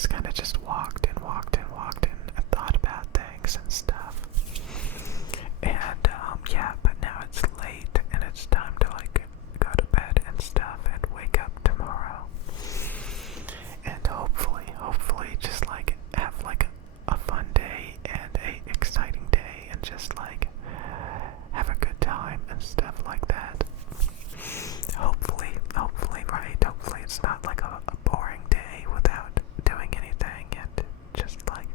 just kind of just walked and walked and walked and thought about things and stuff. And yeah, but now it's late and it's time to like go to bed and stuff and wake up tomorrow. And hopefully just like have like a fun day and a exciting day and just like have a good time and stuff like that. Hopefully, right? Hopefully it's not like a boring day without doing anything and just like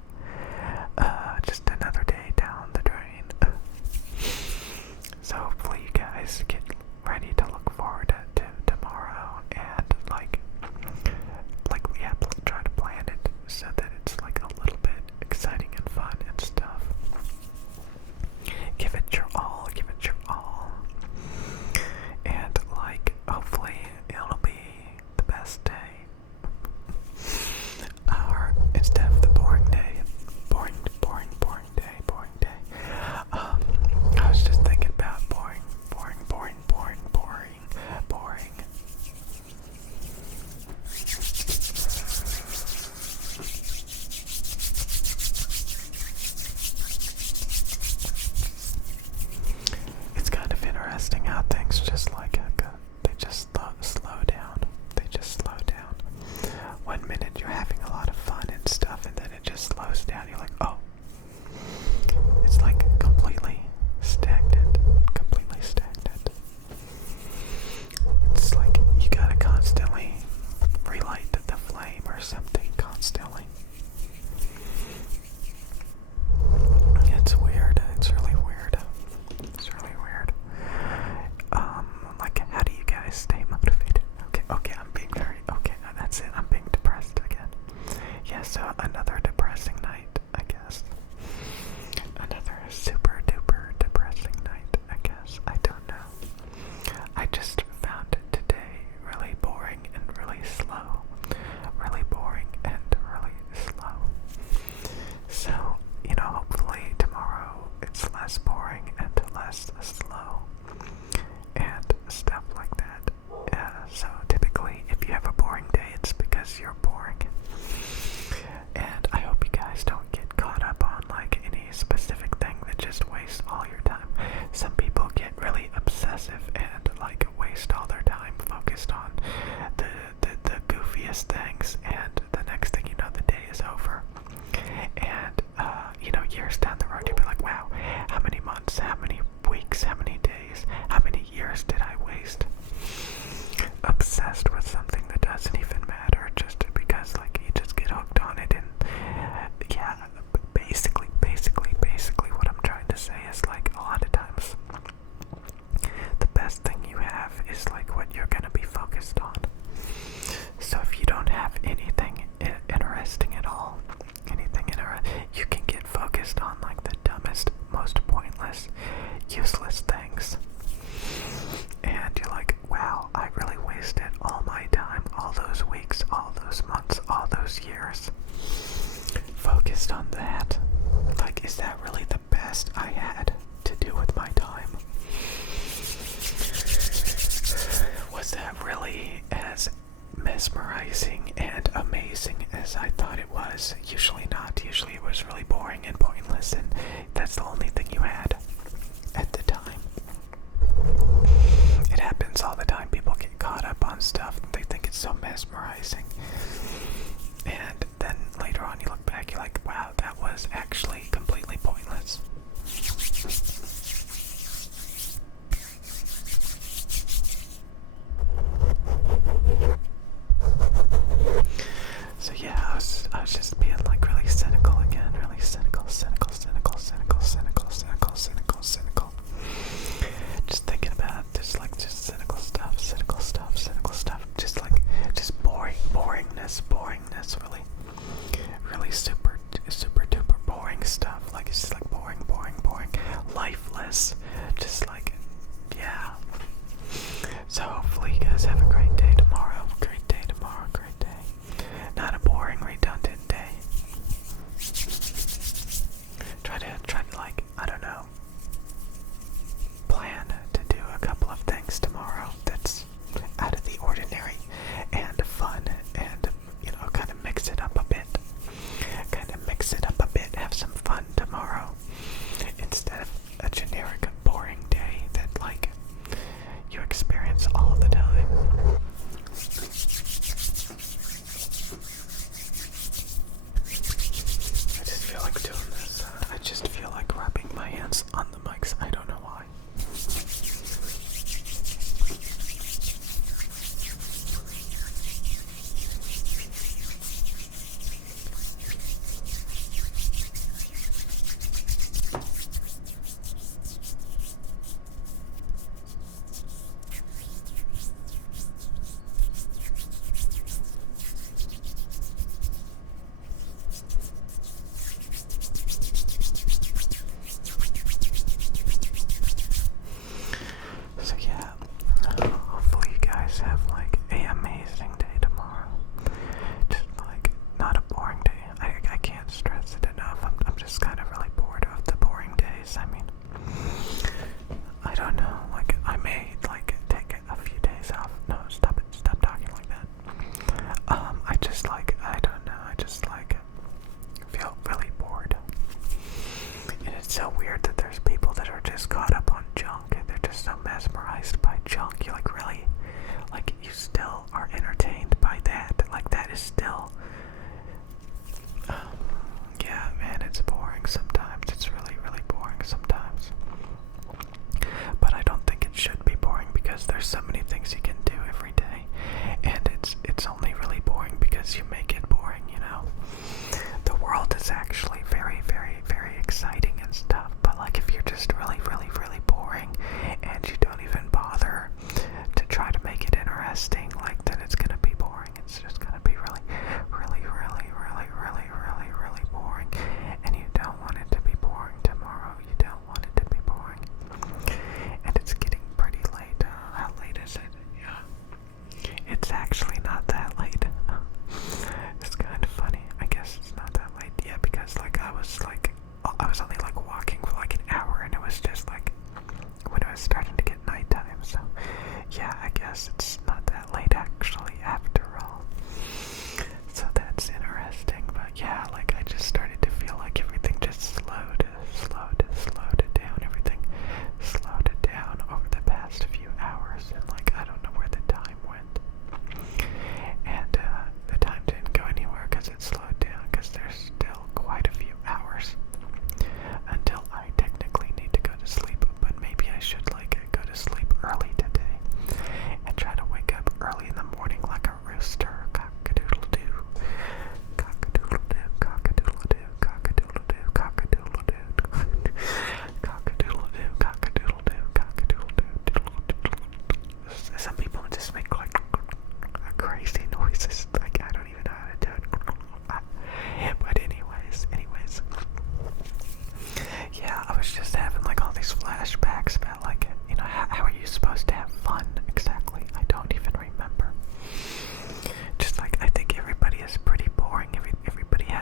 just another day down the drain. So hopefully you guys get ready to look forward to tomorrow and like yeah, try to plan it so that it's like a little bit exciting and fun and stuff. Give it your all, and like hopefully it'll be the best day, or instead of the boring day, boring day. I was just thinking about boring. It's kind of interesting how things just like they just slow down. They just slow down. 1 minute you're having a lot of fun and stuff, and then it just slows down. You're like, oh, it's like completely stagnant. It's like you gotta constantly relight the flame or something constantly. It's weird. It's really weird. Like, how do you guys stay motivated? Okay, I'm being that's it. I'm being depressed again. Yeah, so another depressing night, I guess. Another super duper depressing night, I guess. I don't know. I just found today really boring and really slow. Really boring and really slow. So, hopefully tomorrow it's less boring and less slow and stuff like that. So typically if you have a boring day, it's because you're boring. And I hope you guys don't get caught up on like any specific thing that just wastes all your time. Some people get really obsessive and like waste all their time focused on the goofiest things, and the next thing you know, the day is over. And years down the road, you'll be like, wow, how many months, how many weeks, how many days, how many years did I waste obsessed with something that doesn't even matter just because like you just get hooked on it. And yeah, basically what I'm trying to say is like a lot of times the best thing you have is like what you're gonna be focused on. So if you don't have anything interesting at all, you can get focused on like the dumbest, most pointless, useless things. And you're like, wow, I really wasted all my time, all those weeks, all those months, all those years focused on that. Like, is that really the best I had to do with my time? Was that really as mesmerizing and amazing as I thought it was? Usually not. Usually it was really boring and pointless, and that's the only thing you had at the time. It happens all the time. People get caught up on stuff. They think it's so mesmerizing. And then later on you look back, you're like, wow, that was actually completely pointless. So yeah, I was just being like really cynical again, really cynical. Just thinking about just cynical stuff, just boringness, really super duper boring stuff. Like it's just like boring, lifeless, just like, yeah. So hopefully you guys have a great day tomorrow. Great day. Not a boring, redundant day.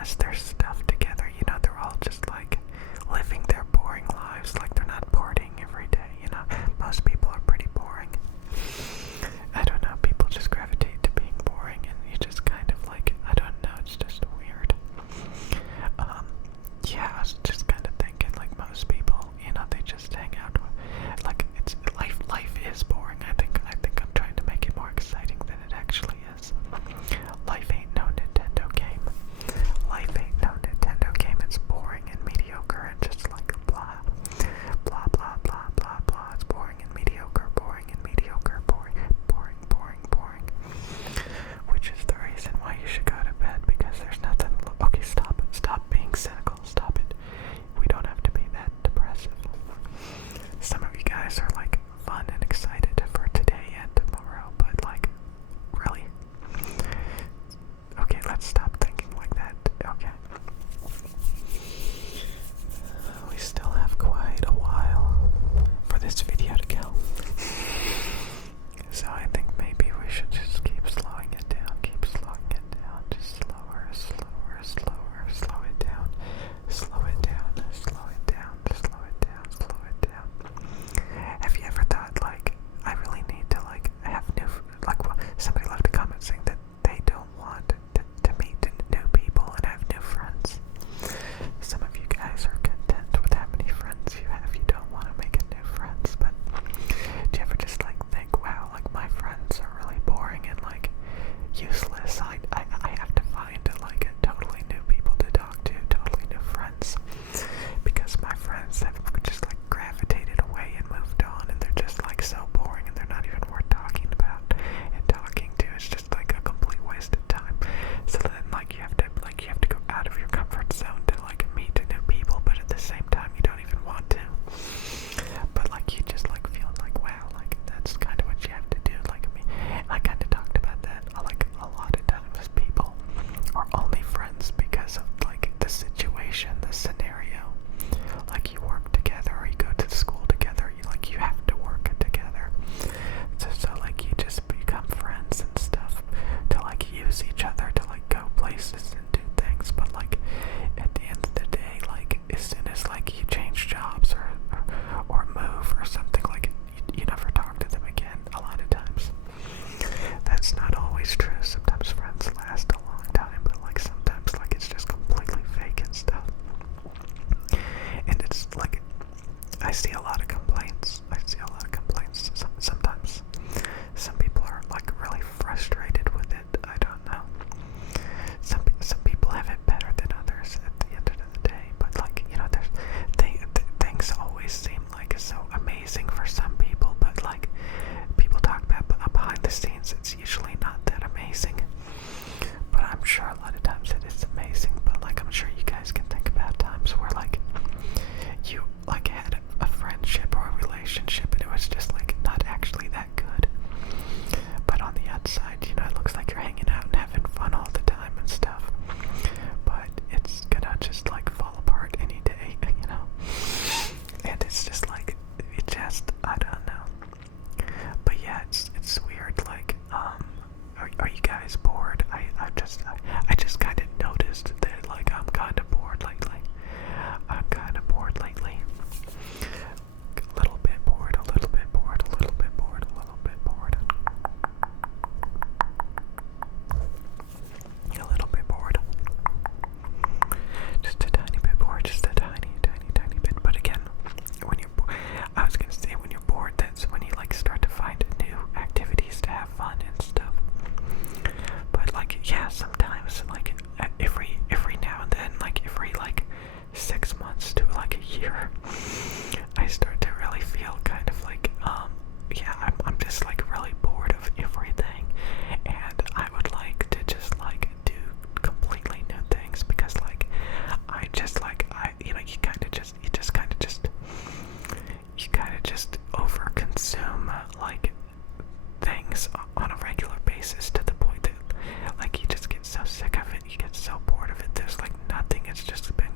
has their stuff together. You know, they're all just like living their boring lives, like they're not partying every day. You know, most people are pretty boring. I don't know, people just gravitate to being boring, and you just kind of like, I don't know, it's just weird. Yeah, I was just kind of thinking, like most people, you know, they just hang out with, like, it's life is boring. I think I'm trying to make it more exciting than it actually is. Life ain't no Nintendo game. Life ain't no Nintendo game. It's boring and mediocre and just like blah, blah, blah, blah, blah, blah. It's boring and mediocre, boring and mediocre, boring, boring, boring, boring. Which is the reason why you should go to bed, because there's nothing. Okay, stop it. Stop being cynical. Stop it. We don't have to be that depressive. Some of you guys are like fun and excited for today and tomorrow, but like, really? Okay, let's stop thinking like that. Okay. We still have quite a while for this video to go. So I think maybe we should just keep slowing it down, just slower, slower, slower, slow it down, slow it down, slow it down, slow it down, slow it down. Have you ever thought, like, I really need to, like, have new, like, well, somebody left a comment saying that they don't want to meet new people and have new friends. Some of you guys are content with how many friends you have. You don't want to make new friends, but do you ever just, like, think, wow, like, my friends are really boring and, like, useless. I have to find, like, totally new people to talk to, totally new friends, because my friends have just, like, gravitated away and moved on, and they're just, like, so boring, and they're not even worth talking about and talking to. It's just, like, a complete waste of time. So then, like, you have to go out of your comfort zone to, like, meet new people, but at the same time, you don't even want to. But, like, you just, like, feel like, wow, like, that's kind of what you have to do. Like, I kind of talked about that, like, a lot of times people are only friends because of, like, the situation, the scenario. Like, you work together, or you go to school together, you have to work together. So, like, you just become friends and stuff to, like, use each other to, like, go places and do things. But, like, at the end of the day, like, as soon as, like, you change jobs or move or something, like, you never talk to them again a lot of times. That's not always true. Sometimes friends last a long time, but, like, sometimes, like, it's just completely fake and stuff. And it's, like, I see a lot of complaints. Sometimes some people are, like, really frustrated with it. I don't know. Some people have it better than others at the end of the day, but, like, you know, things always seem like so amazing for some people, but, like, people talk about behind the scenes, it's usually not that amazing. But I'm sure a lot of times it is amazing. But, like, I'm sure you guys can think about times where, like, you, like, had a friendship or a relationship and it was just, like, not actually that good, but on the outside, you know, it looks like you're hanging out and having fun all the time and stuff, but it's gonna just, like, fall apart any day, you know. And it's just, like, I don't know. But yeah, it's weird. Like, are you guys bored? I just kind of noticed that, like, I'm kind of bored lately. A little bit bored, a little bit bored, a little bit bored, a little bit bored. A little bit bored. Just a tiny bit bored, just a tiny bit. But again, I was gonna say, when you're bored, that's when you, like, start to find new activities to have fun and stuff. But, like, yeah, sometimes, like, every now and then, like, every, like, 6 months to, like, a year, I start to really feel kind of like, yeah, I'm just, like, really bored of everything, and I would like to just, like, do completely new things, because, like, you know, you kind of just overconsume, like, things on a regular basis to the point that, like, you just get so sick of it, you get so bored of it, there's, like, nothing, it's just been